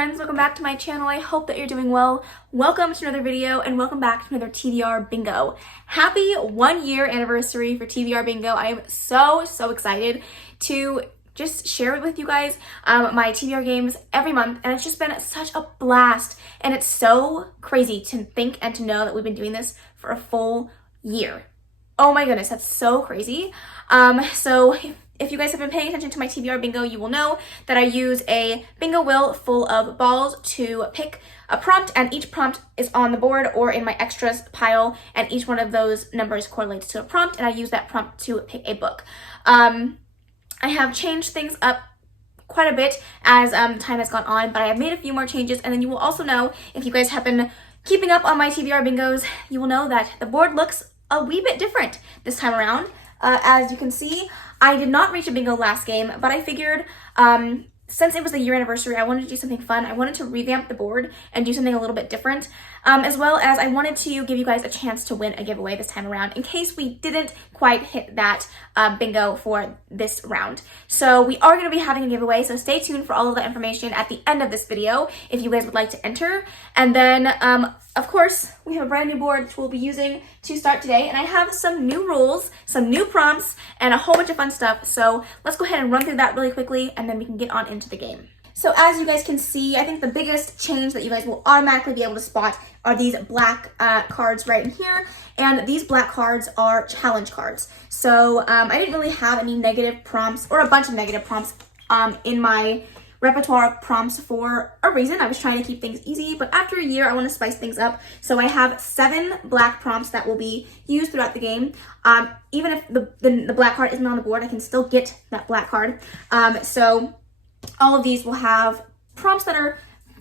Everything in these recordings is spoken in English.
friends, welcome back to my channel. I hope that you're doing well. Welcome to another video and welcome back to another TBR bingo. Happy 1 year anniversary for TBR bingo. I am so excited to just share it with you guys, my TBR games every month, and it's just been such a blast, and it's so crazy to think and to know that we've been doing this for a full year. Oh my goodness, that's so crazy. So if you guys have been paying attention to my TBR bingo, you will know that I use a bingo wheel full of balls to pick a prompt, and each prompt is on the board or in my extras pile, and each one of those numbers correlates to a prompt, and I use that prompt to pick a book. I have changed things up quite a bit as time has gone on, but I have made a few more changes, and then you will also know, if you guys have been keeping up on my TBR bingos, you will know that the board looks a wee bit different this time around. As you can see, I did not reach a bingo last game, but I figured since it was the year anniversary, I wanted to do something fun. I wanted to revamp the board and do something a little bit different, as well as I wanted to give you guys a chance to win a giveaway this time around in case we didn't quite hit that bingo for this round. So we are going to be having a giveaway, so stay tuned for all of that information at the end of this video if you guys would like to enter. And then, of course, we have a brand new board which we'll be using to start today, and I have some new rules, some new prompts, and a whole bunch of fun stuff. So let's go ahead and run through that really quickly, and then we can get on into the game. So as you guys can see, I think the biggest change that you guys will automatically be able to spot are these black cards right in here, and these black cards are challenge cards. So I didn't really have any negative prompts, or a bunch of negative prompts in my repertoire of prompts for a reason. I was trying to keep things easy, but after a year, I want to spice things up. So I have 7 black prompts that will be used throughout the game. Even if the black card isn't on the board, I can still get that black card. So all of these will have prompts that are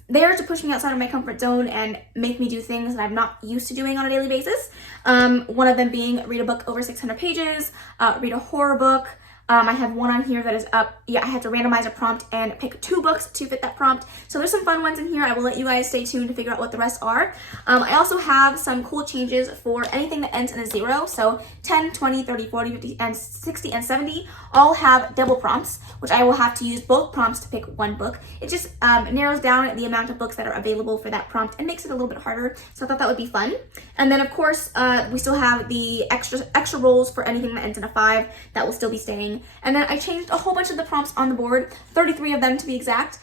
there to push me outside of my comfort zone and make me do things that I'm not used to doing on a daily basis. One of them being read a book over 600 pages, read a horror book. I have one on here that is up. Yeah, I had to randomize a prompt and pick 2 books to fit that prompt. So there's some fun ones in here. I will let you guys stay tuned to figure out what the rest are. I also have some cool changes for anything that ends in a 0. So 10, 20, 30, 40, 50, and 60, and 70 all have double prompts, which I will have to use both prompts to pick one book. It just narrows down the amount of books that are available for that prompt and makes it a little bit harder. So I thought that would be fun. And then of course, we still have the extra rolls for anything that ends in a 5 that will still be staying. And then I changed a whole bunch of the prompts on the board, 33 of them to be exact.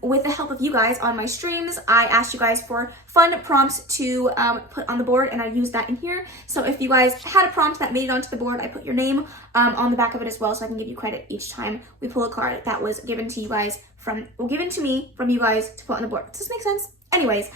With the help of you guys on my streams, I asked you guys for fun prompts to put on the board, and I used that in here. So if you guys had a prompt that made it onto the board, I put your name on the back of it as well, so I can give you credit each time we pull a card that was given to you guys given to me from you guys to put on the board. Does this make sense? Anyways,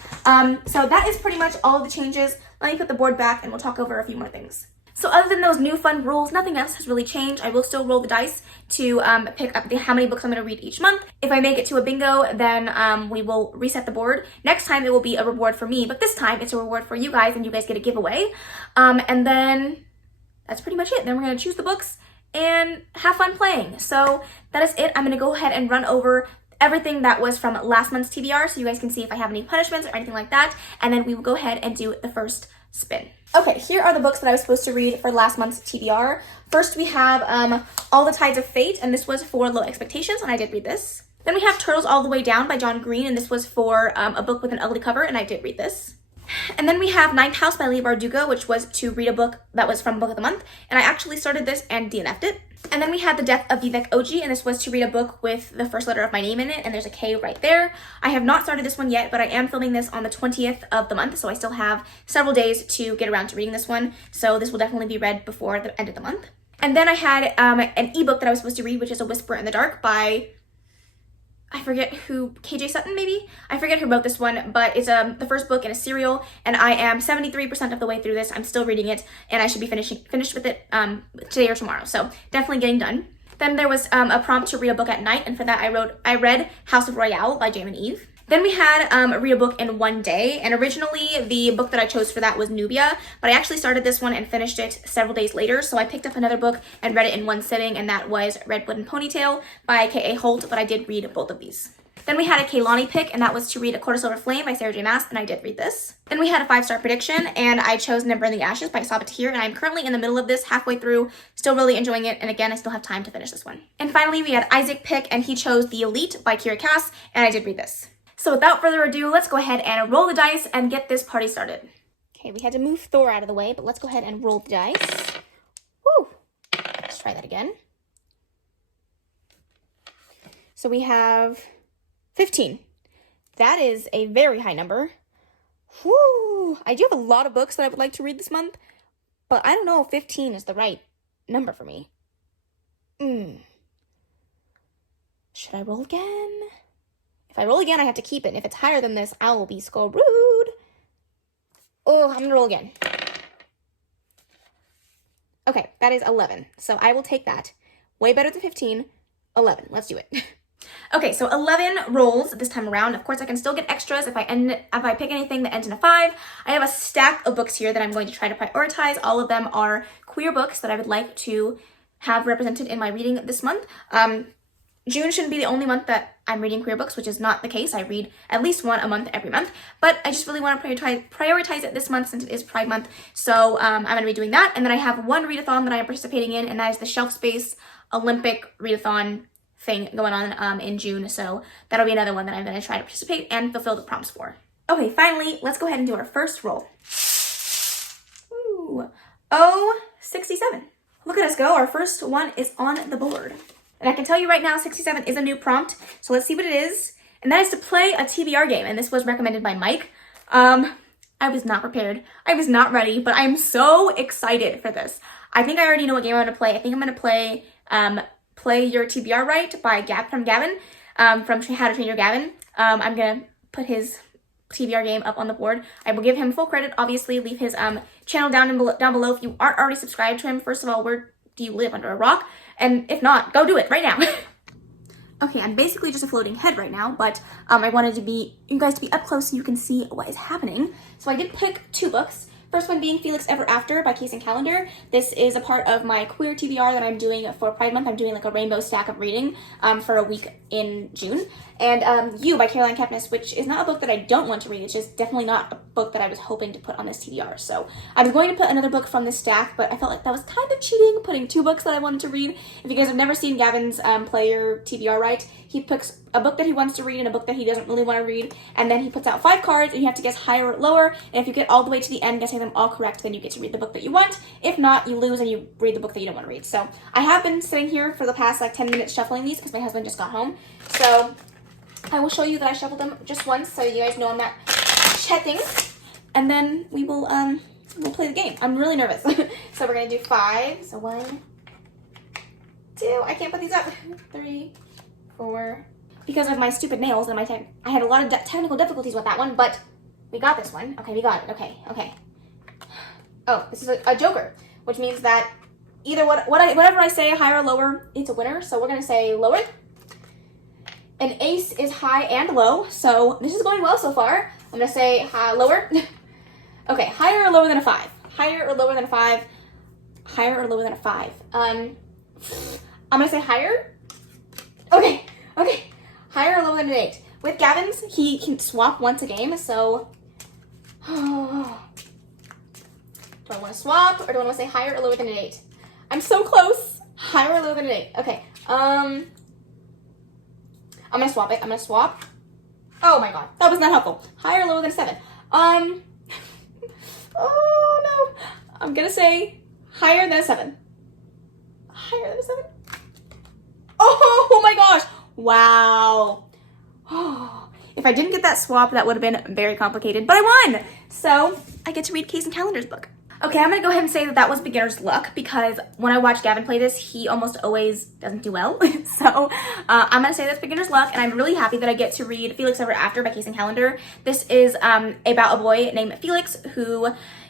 so that is pretty much all of the changes. Let me put the board back and we'll talk over a few more things. So other than those new fun rules, nothing else has really changed. I will still roll the dice to pick up how many books I'm going to read each month. If I make it to a bingo, then we will reset the board. Next time it will be a reward for me, but this time it's a reward for you guys, and you guys get a giveaway. And then that's pretty much it. Then we're going to choose the books and have fun playing. So that is it. I'm going to go ahead and run over everything that was from last month's TBR so you guys can see if I have any punishments or anything like that, and then we will go ahead and do the first spin. Okay, here are the books that I was supposed to read for last month's TBR. First, we have All the Tides of Fate, and this was for Low Expectations, and I did read this. Then we have Turtles All the Way Down by John Green, and this was for a book with an ugly cover, and I did read this. And then we have Ninth House by Leigh Bardugo, which was to read a book that was from Book of the Month, and I actually started this and DNF'd it. And then we had The Death of Vivek Oji, and this was to read a book with the first letter of my name in it, and there's a K right there. I have not started this one yet, but I am filming this on the 20th of the month, so I still have several days to get around to reading this one, so this will definitely be read before the end of the month. And then I had an ebook that I was supposed to read, which is A Whisper in the Dark by, I forget who, KJ Sutton maybe? I forget who wrote this one, but it's the first book in a serial, and I am 73% of the way through this. I'm still reading it, and I should be finished with it today or tomorrow, so definitely getting done. Then there was a prompt to read a book at night, and for that I read House of Royale by Jam and Eve. Then we had read a book in one day, and originally the book that I chose for that was Nubia, but I actually started this one and finished it several days later, so I picked up another book and read it in one sitting, and that was Redwood and Ponytail by K.A. Holt, but I did read both of these. Then we had a Kaylani pick, and that was to read A Quarter Silver Flame by Sarah J. Maas, and I did read this. Then we had a 5-star prediction, and I chose Never in the Ashes by Sabaa Tahir, and I'm currently in the middle of this, halfway through, still really enjoying it, and again, I still have time to finish this one. And finally, we had Isaac pick, and he chose The Elite by Kira Cass, and I did read this. So without further ado, let's go ahead and roll the dice and get this party started. Okay, we had to move Thor out of the way, but let's go ahead and roll the dice. Woo! Let's try that again. So we have 15. That is a very high number. Woo! I do have a lot of books that I would like to read this month, but I don't know if 15 is the right number for me. Should I roll again? If I roll again, I have to keep it. And if it's higher than this, I will be screwed. Oh, I'm gonna roll again. Okay, that is 11. So I will take that. Way better than 15. 11. Let's do it. Okay, so 11 rolls this time around. Of course, I can still get extras if I pick anything that ends in a 5. I have a stack of books here that I'm going to try to prioritize. All of them are queer books that I would like to have represented in my reading this month. June shouldn't be the only month that I'm reading queer books, which is not the case. I read at least one a month every month, but I just really want to prioritize it this month since it is Pride Month. So I'm going to be doing that. And then I have one readathon that I am participating in, and that is the Shelf Space Olympic readathon thing going on in June. So that'll be another one that I'm going to try to participate and fulfill the prompts for. Okay, finally, let's go ahead and do our first roll. Ooh, 67. Look at us go. Our first one is on the board. And I can tell you right now, 67 is a new prompt. So let's see what it is. And that is to play a TBR game. And this was recommended by Mike. I was not prepared. I was not ready, but I'm so excited for this. I think I already know what game I'm going to play. I think I'm going to play Play Your TBR Right by Gavin, from How to Train Your Gavin. I'm going to put his TBR game up on the board. I will give him full credit, obviously. Leave his channel down below if you aren't already subscribed to him. First of all, where do you live, under a rock? And if not, go do it right now. Okay, I'm basically just a floating head right now, but I wanted you guys to be up close so you can see what is happening. So I did pick 2 books. First one being Felix Ever After by Kaylanisimplyme. This is a part of my queer TBR that I'm doing for Pride Month. I'm doing like a rainbow stack of reading for a week in June. And You by Kaylanisimplyme, which is not a book that I don't want to read. It's just definitely not a book that I was hoping to put on this TBR. So I was going to put another book from this stack, but I felt like that was kind of cheating, putting 2 books that I wanted to read. If you guys have never seen Gavin's Play Your TBR Right, he picks a book that he wants to read and a book that he doesn't really want to read, and then he puts out 5 cards, and you have to guess higher or lower, and if you get all the way to the end guessing them all correct, then you get to read the book that you want. If not, you lose and you read the book that you don't want to read. So I have been sitting here for the past like 10 minutes shuffling these because my husband just got home. So I will show you that I shuffled them just once so you guys know I'm not chatting, and then we'll play the game. I'm really nervous. So we're gonna do 5. So 1, 2, I can't put these up. 3, 4. Because of my stupid nails and I had a lot of technical difficulties with that one, but we got this one. Okay, we got it. Okay. Oh, this is a joker, which means that either whatever I say, higher or lower, it's a winner. So we're gonna say lower. An ace is high and low, so this is going well so far. I'm gonna say lower. Okay, higher or lower than a 5. Higher or lower than a 5. Higher or lower than a 5. I'm gonna say higher. Okay. Higher or lower than an 8. With Gavin's, he can swap once a game, so do I want to swap or do I want to say higher or lower than an 8? I'm so close. Higher or lower than an 8. Okay. I'm gonna swap it. I'm gonna swap. Oh my god, that was not helpful. Higher or lower than a 7. Oh no. I'm gonna say higher than a 7. Higher than a 7. Oh my gosh. Wow. If I didn't get that swap, that would have been very complicated, but I won. So I get to read Kaylanisimplyme's book. Okay, I'm gonna go ahead and say that was beginner's luck because when I watch Gavin play this, he almost always doesn't do well. So I'm gonna say that's beginner's luck, and I'm really happy that I get to read Felix Ever After by Kaylanisimplyme. This is about a boy named Felix who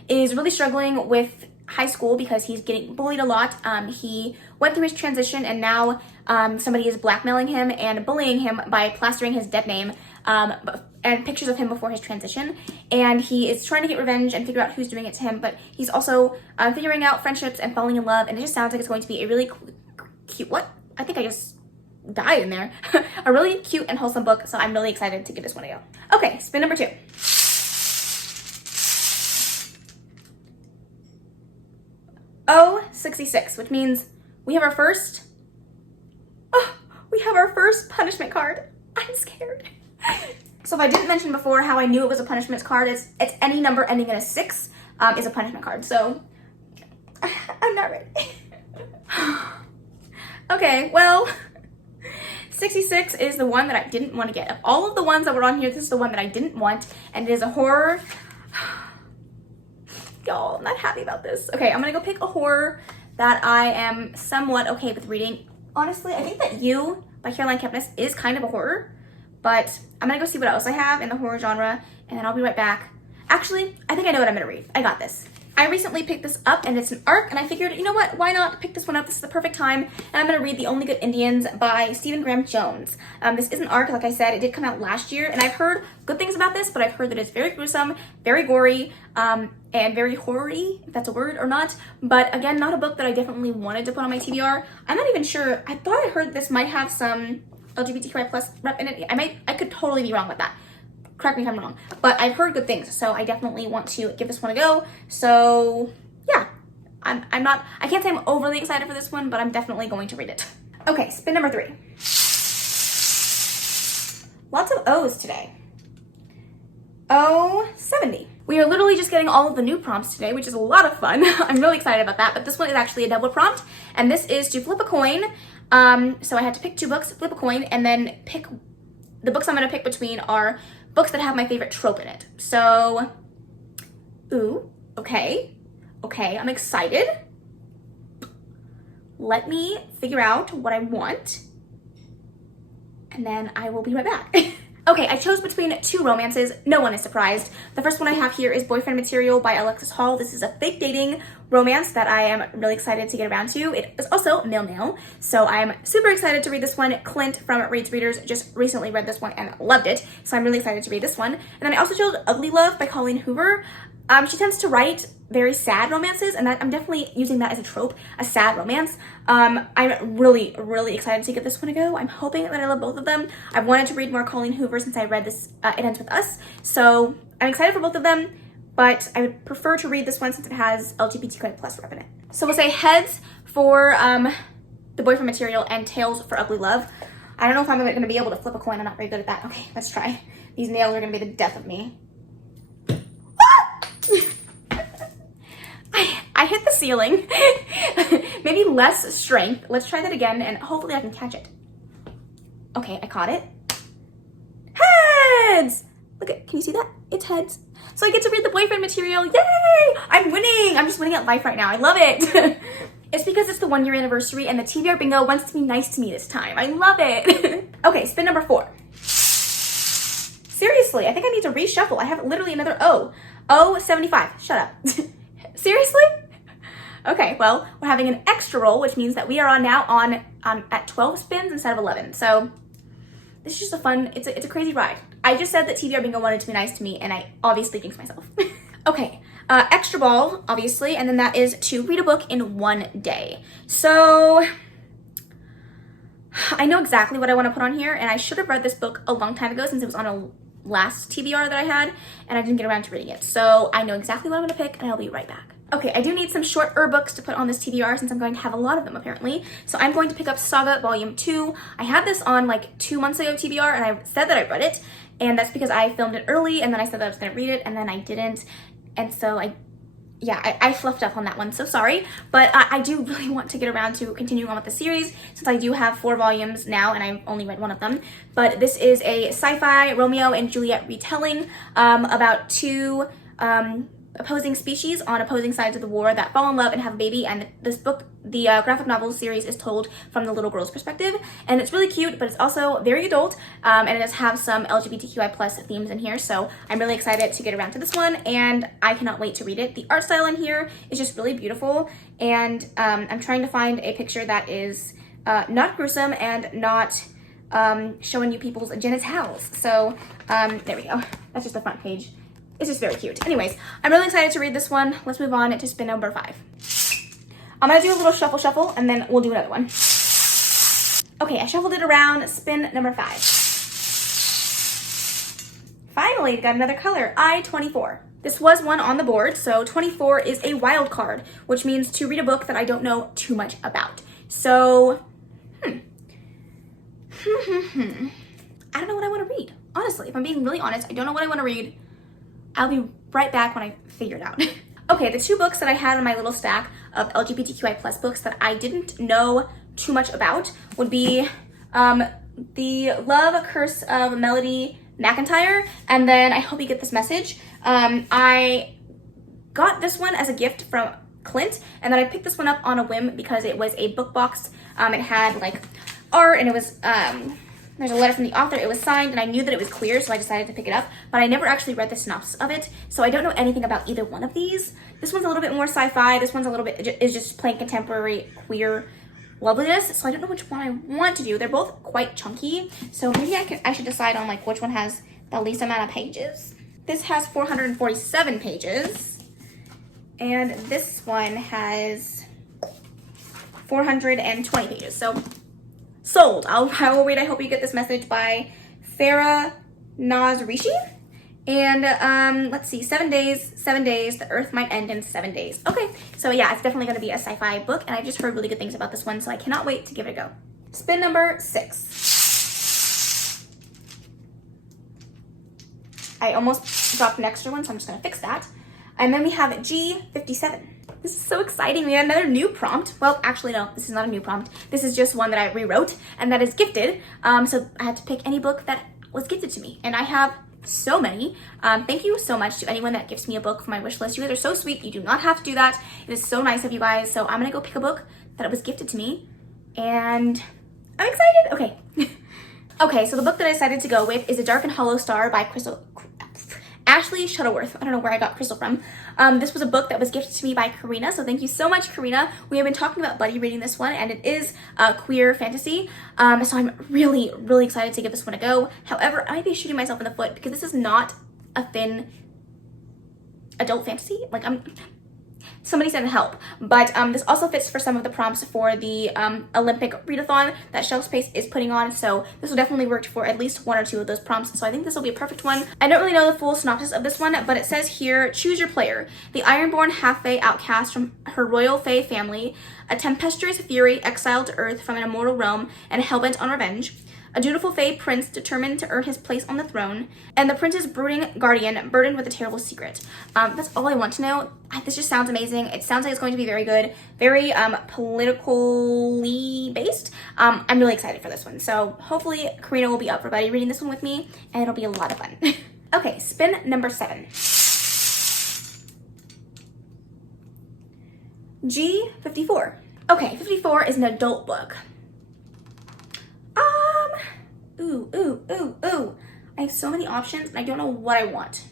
is really struggling with high school because he's getting bullied a lot. He went through his transition, and now somebody is blackmailing him and bullying him by plastering his dead name and pictures of him before his transition. And he is trying to get revenge and figure out who's doing it to him, but he's also figuring out friendships and falling in love, and it just sounds like it's going to be a really cute, what? I think I just died in there. A really cute and wholesome book, so I'm really excited to give this one a go. Okay, spin number 2. Oh, 66, which means we have our first punishment card. I'm scared. So if I didn't mention before how I knew it was a punishments card, it's any number ending in a 6 is a punishment card. So I'm not ready. Okay, well, 66 is the one that I didn't want to get. Of all of the ones that were on here, this is the one that I didn't want, and it is a horror. Y'all, I'm not happy about this. Okay, I'm gonna go pick a horror that I am somewhat okay with reading. Honestly, I think that You by Caroline Kepnes is kind of a horror, but I'm gonna go see what else I have in the horror genre, and then I'll be right back. Actually, I think I know what I'm gonna read. I got this. I recently picked this up, and it's an ARC, and I figured, you know what, why not pick this one up? This is the perfect time, and I'm going to read The Only Good Indians by Stephen Graham Jones. This is an ARC, like I said, it did come out last year, and I've heard good things about this, but I've heard that it's very gruesome, very gory, and very horror-y, if that's a word or not, but again, not a book that I definitely wanted to put on my TBR. I'm not even sure, I thought I heard this might have some LGBTQI+ rep in it. I could totally be wrong with that. Correct me if I'm wrong, but I've heard good things, so I definitely want to give this one a go. So yeah, I can't say I'm overly excited for this one, but I'm definitely going to read it. Okay, spin number 3. Lots of O's today. O 70. We are literally just getting all of the new prompts today, which is a lot of fun. I'm really excited about that, but this one is actually a double prompt, and this is to flip a coin. So I had to pick 2 books, flip a coin, and then pick. The books I'm gonna pick between are books that have my favorite trope in it. So, ooh, okay, I'm excited. Let me figure out what I want, and then I will be right back. Okay, I chose between 2 romances. No one is surprised. The first one I have here is Boyfriend Material by Alexis Hall. This is a fake dating romance that I am really excited to get around to. It is also male, so I'm super excited to read this one. Clint from Reads Readers just recently read this one and loved it, so I'm really excited to read this one. And then I also chose Ugly Love by Colleen Hoover. She tends to write very sad romances, and I'm definitely using that as a trope, a sad romance. I'm really, really excited to give this one a go. I'm hoping that I love both of them. I've wanted to read more Colleen Hoover since I read this, It Ends With Us, so I'm excited for both of them, but I would prefer to read this one since it has LGBTQI+ rep in it. So we'll say heads for the Boyfriend Material and tails for Ugly Love. I don't know if I'm going to be able to flip a coin. I'm not very good at that. Okay, let's try. These nails are going to be the death of me. I hit the ceiling. Maybe less strength. Let's try that again, and hopefully I can catch it. Okay, I caught it. Heads! Look at, can you see that? It's heads. So I get to read the Boyfriend Material. Yay! I'm winning. I'm just winning at life right now. I love it. It's because it's the 1-year anniversary, and the TBR Bingo wants to be nice to me this time. I love it. Okay, spin number 4. Seriously, I think I need to reshuffle. I have literally another O. O 75. Shut up. Seriously? Okay, well, we're having an extra roll, which means that we are now on at 12 spins instead of 11. So this is just a fun, it's a crazy ride. I just said that TBR Bingo wanted to be nice to me, and I obviously jinxed myself. Okay, extra ball, obviously, and then that is to read a book in 1 day. So I know exactly what I want to put on here, and I should have read this book a long time ago since it was on a last TBR that I had, and I didn't get around to reading it. So I know exactly what I'm going to pick, and I'll be right back. Okay, I do need some shorter books to put on this TBR since I'm going to have a lot of them apparently. So I'm going to pick up Saga Volume 2. I had this on like 2 months ago TBR, and I said that I read it, and that's because I filmed it early, and then I said that I was going to read it, and then I didn't. And so I fluffed up on that one, so sorry. But I do really want to get around to continuing on with the series since I do have 4 volumes now, and I've only read one of them. But this is a sci-fi Romeo and Juliet retelling about 2 opposing species on opposing sides of the war that fall in love and have a baby, and this book, the graphic novel series, is told from the little girl's perspective, and it's really cute, but it's also very adult, and it does have some LGBTQI+ themes in here, so I'm really excited to get around to this one, and I cannot wait to read it. The art style in here is just really beautiful, and I'm trying to find a picture that is not gruesome and not showing you people's genitals. So there we go. That's just the front page. It's just very cute. Anyways, I'm really excited to read this one. Let's move on to spin number 5. I'm gonna do a little shuffle, and then we'll do another one. Okay, I shuffled it around. Spin number 5. Finally, got another color, I-24. This was one on the board, so 24 is a wild card, which means to read a book that I don't know too much about. So, I don't know what I want to read, Honestly, if I'm being really honest, I don't know what I want to read. I'll be right back when I figure it out. Okay, the two books that I had in my little stack of LGBTQI plus books that I didn't know too much about would be The Love Curse of Melody McIntyre, and then I Hope You Get This Message. I got this one as a gift from Clint, and then I picked this one up on a whim because it was a book box. It had like art, and it was there's a letter from the author. It was signed, and I knew that it was queer, so I decided to pick it up, but I never actually read the synopsis of it, so I don't know anything about either one of these. This one's a little bit more sci-fi. This one's a little bit is just plain contemporary queer loveliness, so I don't know which one I want to do. They're both quite chunky, so maybe I should decide on like which one has the least amount of pages. This has 447 pages, and this one has 420 pages. So sold. I will read I Hope You Get This Message by Farah Nazrishi. And let's see, 7 days, the earth might end in 7 days. Okay, so yeah, it's definitely gonna be a sci-fi book, and I just heard really good things about this one, so I cannot wait to give it a go. Spin number 6. I almost dropped an extra one, so I'm just gonna fix that. And then we have G57. This is so exciting. We have another new prompt. Well, actually, no, this is not a new prompt. This is just one that I rewrote, and that is gifted. So I had to pick any book that was gifted to me, and I have so many. Thank you so much to anyone that gifts me a book for my wish list. You guys are so sweet. You do not have to do that. It is so nice of you guys. So I'm gonna go pick a book that was gifted to me, and I'm excited. Okay. Okay, so the book that I decided to go with is A Dark and Hollow Star by Ashley Shuttleworth. I don't know where I got Crystal from. This was a book that was gifted to me by Karina, so thank you so much, Karina. We have been talking about buddy reading this one, and it is queer fantasy, so I'm really, really excited to give this one a go. However, I might be shooting myself in the foot because this is not a thin adult fantasy. Like, somebody said help, but this also fits for some of the prompts for the Olympic Readathon that Shelf Space is putting on, so this will definitely work for at least one or two of those prompts, so I think this will be a perfect one. I don't really know the full synopsis of this one, but it says here, choose your player. The Ironborn half-fae outcast from her royal fae family, a tempestuous fury exiled to Earth from an immortal realm and hellbent on revenge, a dutiful fae prince determined to earn his place on the throne, and the prince's brooding guardian burdened with a terrible secret. That's all I want to know. This just sounds amazing. It sounds like it's going to be very good, very politically based. I'm really excited for this one. So hopefully Karina will be up for buddy reading this one with me, and it'll be a lot of fun. Okay, spin number 7. G54. Okay, 54 is an adult book. Ooh. I have so many options, and I don't know what I want.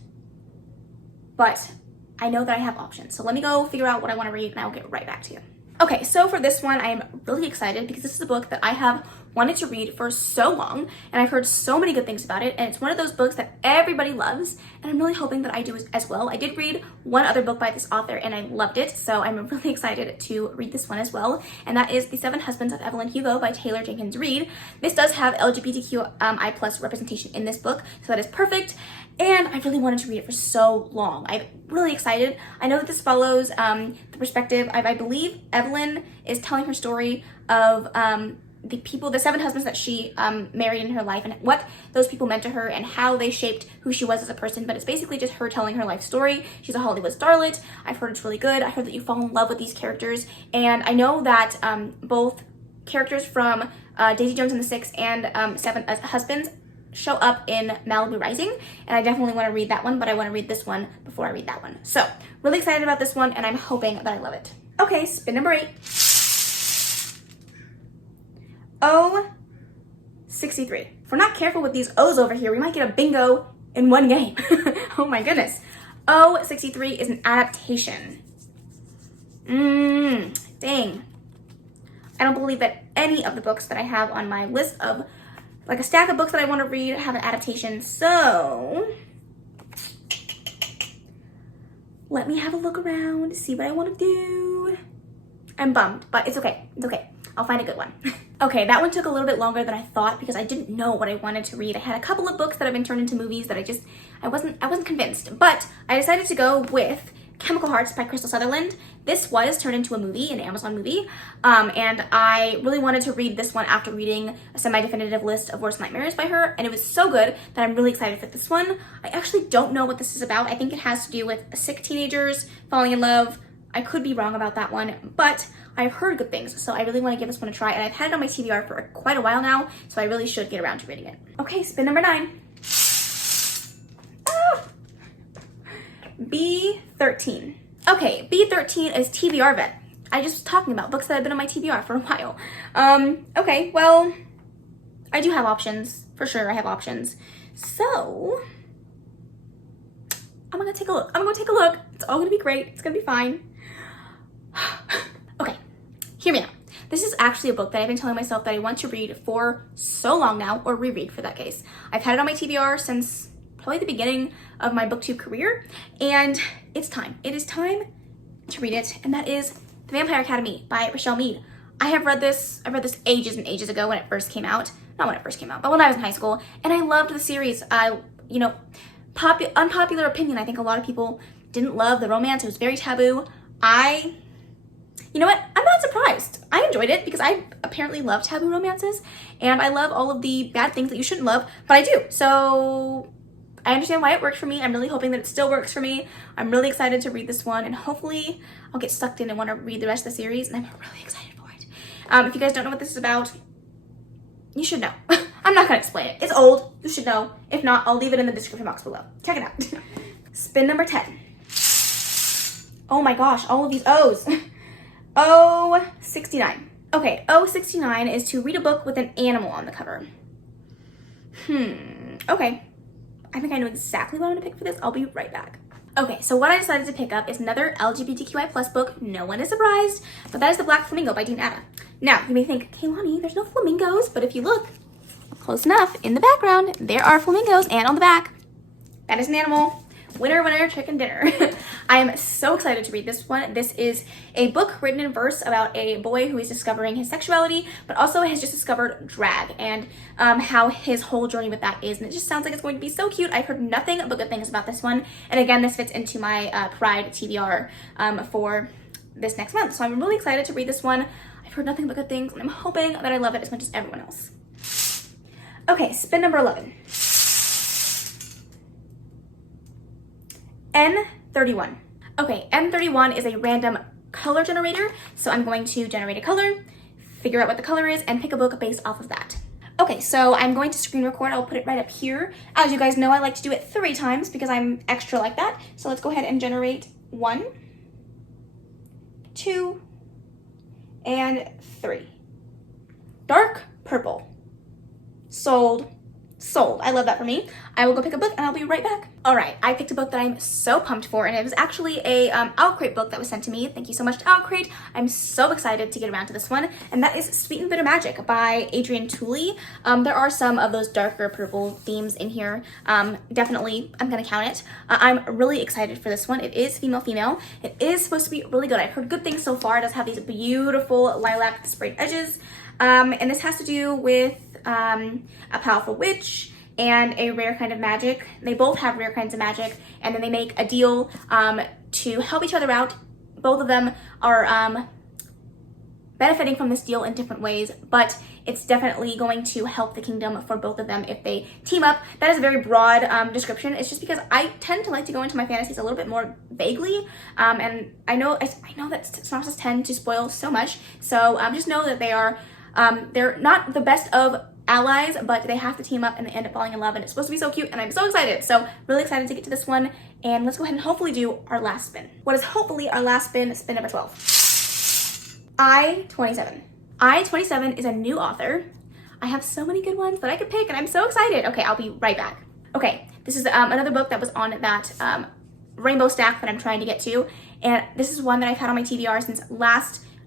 But I know that I have options. So let me go figure out what I want to read, and I'll get right back to you. Okay, so for this one, I am really excited because this is a book that I have wanted to read for so long, and I've heard so many good things about it, and it's one of those books that everybody loves, and I'm really hoping that I do as well. I did read one other book by this author, and I loved it, so I'm really excited to read this one as well, and that is The 7 Husbands of Evelyn Hugo by Taylor Jenkins Reid. This does have LGBTQI plus representation in this book, so that is perfect, and I really wanted to read it for so long. I'm really excited. I know that this follows the perspective, I believe Evelyn is telling her story of the 7 husbands that she married in her life, and what those people meant to her and how they shaped who she was as a person. But it's basically just her telling her life story. She's a Hollywood starlet. I've heard it's really good. I heard that you fall in love with these characters, and I know that both characters from Daisy Jones and the Six and 7 Husbands show up in Malibu Rising, and I definitely want to read that one, but I want to read this one before I read that one. So really excited about this one, and I'm hoping that I love it. Okay, spin number 8. O63. If we're not careful with these O's over here, we might get a bingo in one game. Oh my goodness. O63 is an adaptation. Dang. I don't believe that any of the books that I have on my list of, like a stack of books that I want to read, have an adaptation, so let me have a look around, see what I want to do. I'm bummed, but it's okay. It's okay. I'll find a good one. Okay, that one took a little bit longer than I thought because I didn't know what I wanted to read. I had a couple of books that have been turned into movies that I wasn't convinced, but I decided to go with Chemical Hearts by Crystal Sutherland. This was turned into a movie, an Amazon movie, and I really wanted to read this one after reading a semi-definitive list of Worst Nightmares by her, and it was so good that I'm really excited for this one. I actually don't know what this is about. I think it has to do with sick teenagers falling in love. I could be wrong about that one, but I've heard good things, so I really want to give this one a try, and I've had it on my TBR for quite a while now, so I really should get around to reading it. Okay, spin number 9. B13. Okay, B13 is TBR vet. I just was talking about books that have been on my TBR for a while. Okay, well, I do have options. For sure, I have options. So, I'm gonna take a look. It's all gonna be great. It's gonna be fine. Okay, hear me out. This is actually a book that I've been telling myself that I want to read for so long now, or reread for that case. I've had it on my TBR since probably the beginning of my booktube career, and it's time. It is time to read it, and that is The Vampire Academy by Rochelle Mead. I read this ages and ages ago when it first came out. Not when it first came out, but when I was in high school, and I loved the series. Unpopular opinion, I think a lot of people didn't love the romance. It was very taboo. You know what? I'm not surprised. I enjoyed it because I apparently love taboo romances, and I love all of the bad things that you shouldn't love, but I do. So I understand why it worked for me. I'm really hoping that it still works for me. I'm really excited to read this one, and hopefully I'll get sucked in and want to read the rest of the series, and I'm really excited for it. If you guys don't know what this is about, you should know. I'm not going to explain it. It's old. You should know. If not, I'll leave it in the description box below. Check it out. Spin number 10. Oh my gosh, all of these O's. O69. Okay, O69 is to read a book with an animal on the cover. Okay. I think I know exactly what I'm gonna pick for this. I'll be right back. Okay, so what I decided to pick up is another LGBTQI+ book. No one is surprised, but that is The Black Flamingo by Dean Atta. Now, you may think, Kaylani, there's no flamingos, but if you look close enough, in the background, there are flamingos, and on the back, that is an animal. Winner, winner, chicken dinner. I am so excited to read this one. This is a book written in verse about a boy who is discovering his sexuality, but also has just discovered drag, and how his whole journey with that is. And it just sounds like it's going to be so cute. I've heard nothing but good things about this one. And again, this fits into my Pride TBR for this next month. So I'm really excited to read this one. I've heard nothing but good things, and I'm hoping that I love it as much as everyone else. Okay, spin number 11. N31. Okay, N31 is a random color generator, so I'm going to generate a color, figure out what the color is, and pick a book based off of that. Okay, so I'm going to screen record. I'll put it right up here. As you guys know, I like to do it 3 times because I'm extra like that. So let's go ahead and generate 1, 2, and 3. Dark purple. Sold. I love that for me. I will go pick a book and I'll be right back. All right, I picked a book that I'm so pumped for, and it was actually a Outcrate book that was sent to me. Thank you so much to Outcrate. I'm so excited to get around to this one, and that is Sweet and Bitter Magic by Adrienne Tooley. There are some of those darker purple themes in here. Definitely, I'm gonna count it. I'm really excited for this one. It is female. It is supposed to be really good. I've heard good things so far. It does have these beautiful lilac sprayed edges, and this has to do with a powerful witch and a rare kind of magic. They both have rare kinds of magic, and then they make a deal to help each other out. Both of them are benefiting from this deal in different ways, but it's definitely going to help the kingdom for both of them if they team up. That is a very broad description. It's just because I tend to like to go into my fantasies a little bit more vaguely, and I know that synopses tend to spoil so much, so just know that they're not the best of allies, but they have to team up and they end up falling in love, and it's supposed to be so cute, and I'm so excited. So really excited to get to this one, and let's go ahead and hopefully do our last spin. What is hopefully our last spin, spin number 12. I-27. I-27 is a new author. I have so many good ones that I could pick, and I'm so excited. Okay, I'll be right back. Okay, this is another book that was on that rainbow stack that I'm trying to get to, and this is one that I've had on my TBR since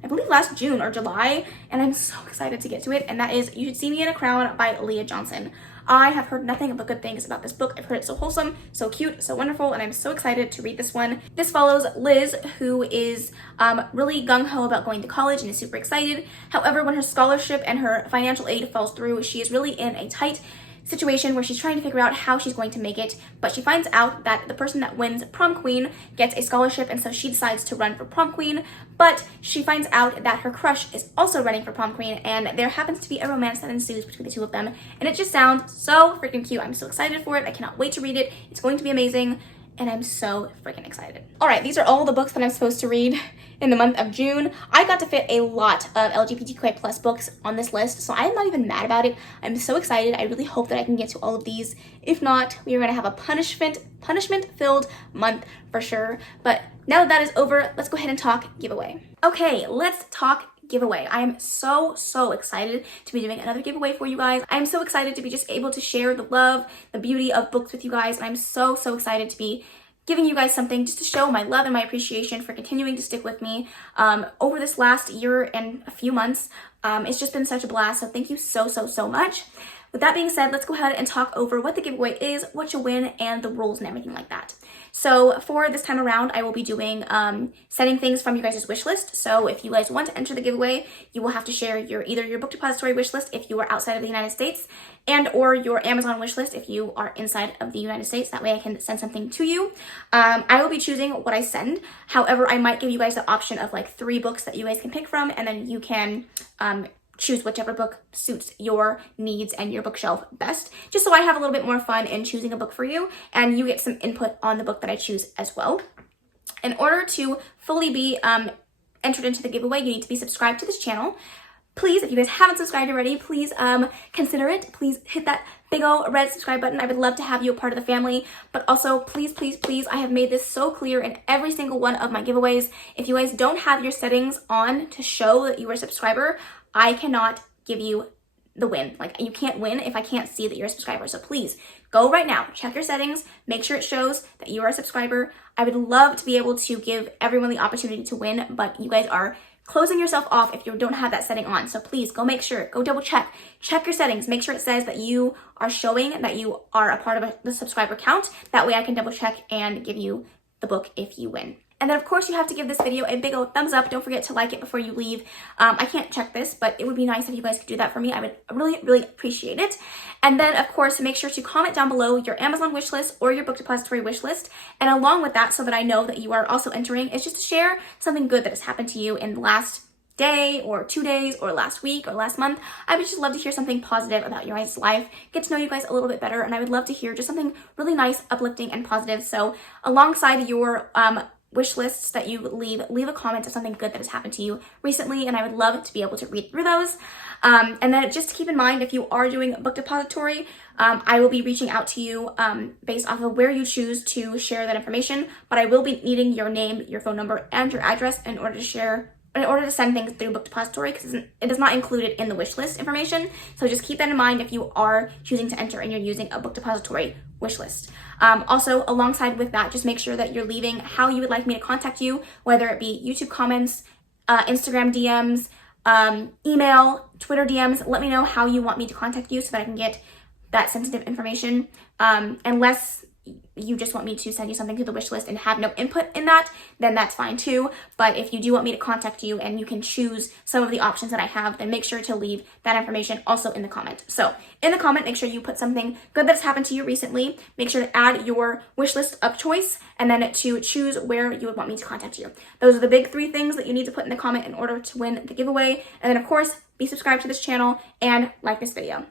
I believe last June or July, and I'm so excited to get to it, and that is You Should See Me in a Crown by Leah Johnson. I have heard nothing but good things about this book. I've heard it's so wholesome, so cute, so wonderful, and I'm so excited to read this one. This follows Liz, who is really gung-ho about going to college and is super excited. However, when her scholarship and her financial aid falls through, she is really in a tight situation where she's trying to figure out how she's going to make it, but she finds out that the person that wins prom queen gets a scholarship, and so she decides to run for prom queen, but she finds out that her crush is also running for prom queen, and there happens to be a romance that ensues between the two of them, and it just sounds so freaking cute. I'm so excited for it. I cannot wait to read it. It's going to be amazing, and I'm so freaking excited. All right, these are all the books that I'm supposed to read in the month of June. I got to fit a lot of LGBTQI+ books on this list, so I am not even mad about it. I'm so excited. I really hope that I can get to all of these. If not, we are gonna have a punishment-filled month for sure. But now that is over, let's go ahead and talk giveaway. Okay, let's talk giveaway. I am so excited to be doing another giveaway for you guys. I'm so excited to be just able to share the love, the beauty of books with you guys, and I'm so excited to be giving you guys something just to show my love and my appreciation for continuing to stick with me over this last year and a few months. It's just been such a blast, so thank you so much. With that being said, let's go ahead and talk over what the giveaway is, what you'll win, and the rules and everything like that. So for this time around, I will be doing setting things from you guys' wish list. So if you guys want to enter the giveaway, you will have to share either your book depository wish list if you are outside of the United States, and or your Amazon wish list if you are inside of the United States. That way I can send something to you. I will be choosing what I send. However, I might give you guys the option of like 3 books that you guys can pick from, and then you can choose whichever book suits your needs and your bookshelf best, just so I have a little bit more fun in choosing a book for you, and you get some input on the book that I choose as well. In order to fully be entered into the giveaway, you need to be subscribed to this channel. Please, if you guys haven't subscribed already, please consider it. Please hit that big old red subscribe button. I would love to have you a part of the family, but also please, I have made this so clear in every single one of my giveaways. If you guys don't have your settings on to show that you are a subscriber, I cannot give you the win. Like, you can't win if I can't see that you're a subscriber. So please go right now, check your settings, make sure it shows that you are a subscriber. I would love to be able to give everyone the opportunity to win, but you guys are closing yourself off if you don't have that setting on. So please go make sure, go double check your settings, make sure it says that you are showing that you are a part of the subscriber count. That way I can double check and give you the book if you win. And then of course you have to give this video a big old thumbs up. Don't forget to like it before you leave. I can't check this, but it would be nice if you guys could do that for me. I would really appreciate it. And then of course, make sure to comment down below your Amazon wish list or your book depository wish list. And along with that, so that I know that you are also entering, is just to share something good that has happened to you in the last day or 2 days or last week or last month. I would just love to hear something positive about your guys' life, get to know you guys a little bit better, and I would love to hear just something really nice, uplifting, and positive. So alongside your wish lists that you leave a comment of something good that has happened to you recently, and I would love to be able to read through those. And then just keep in mind, if you are doing a book depository, I will be reaching out to you based off of where you choose to share that information, but I will be needing your name, your phone number, and your address in order to send things through book depository, because it is not included in the wish list information. So just keep that in mind if you are choosing to enter and you're using a book depository wish list. Also, alongside with that, just make sure that you're leaving how you would like me to contact you, whether it be YouTube comments, Instagram DMs, email, Twitter DMs. Let me know how you want me to contact you so that I can get that sensitive information. Unless you just want me to send you something to the wish list and have no input in that, then that's fine too. But if you do want me to contact you and you can choose some of the options that I have, then make sure to leave that information also in the comment. So in the comment, make sure you put something good that's happened to you recently. Make sure to add your wish list of choice, and then to choose where you would want me to contact you. Those are the big 3 things that you need to put in the comment in order to win the giveaway. And then of course, be subscribed to this channel and like this video.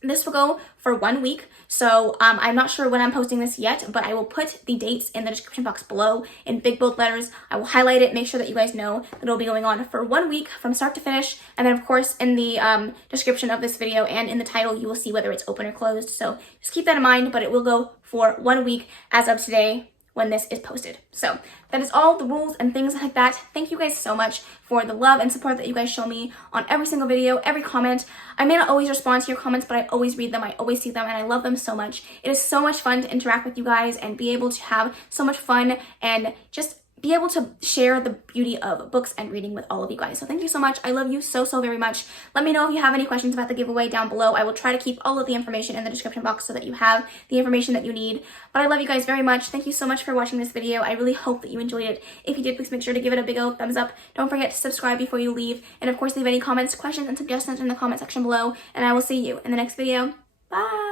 This will go for 1 week, so I'm not sure when I'm posting this yet, but I will put the dates in the description box below in big bold letters. I will highlight it, make sure that you guys know that it'll be going on for 1 week from start to finish, and then of course in the description of this video and in the title you will see whether it's open or closed, so just keep that in mind, but it will go for 1 week as of today when this is posted. So that is all the rules and things like that. Thank you guys so much for the love and support that you guys show me on every single video, every comment. I may not always respond to your comments, but I always read them, I always see them, and I love them so much. It is so much fun to interact with you guys and be able to have so much fun and just be able to share the beauty of books and reading with all of you guys. So thank you so much. I love you so very much. Let me know if you have any questions about the giveaway down below. I will try to keep all of the information in the description box so that you have the information that you need. But I love you guys very much. Thank you so much for watching this video. I really hope that you enjoyed it. If you did, please make sure to give it a big old thumbs up. Don't forget to subscribe before you leave. And of course, leave any comments, questions, and suggestions in the comment section below. And I will see you in the next video. Bye!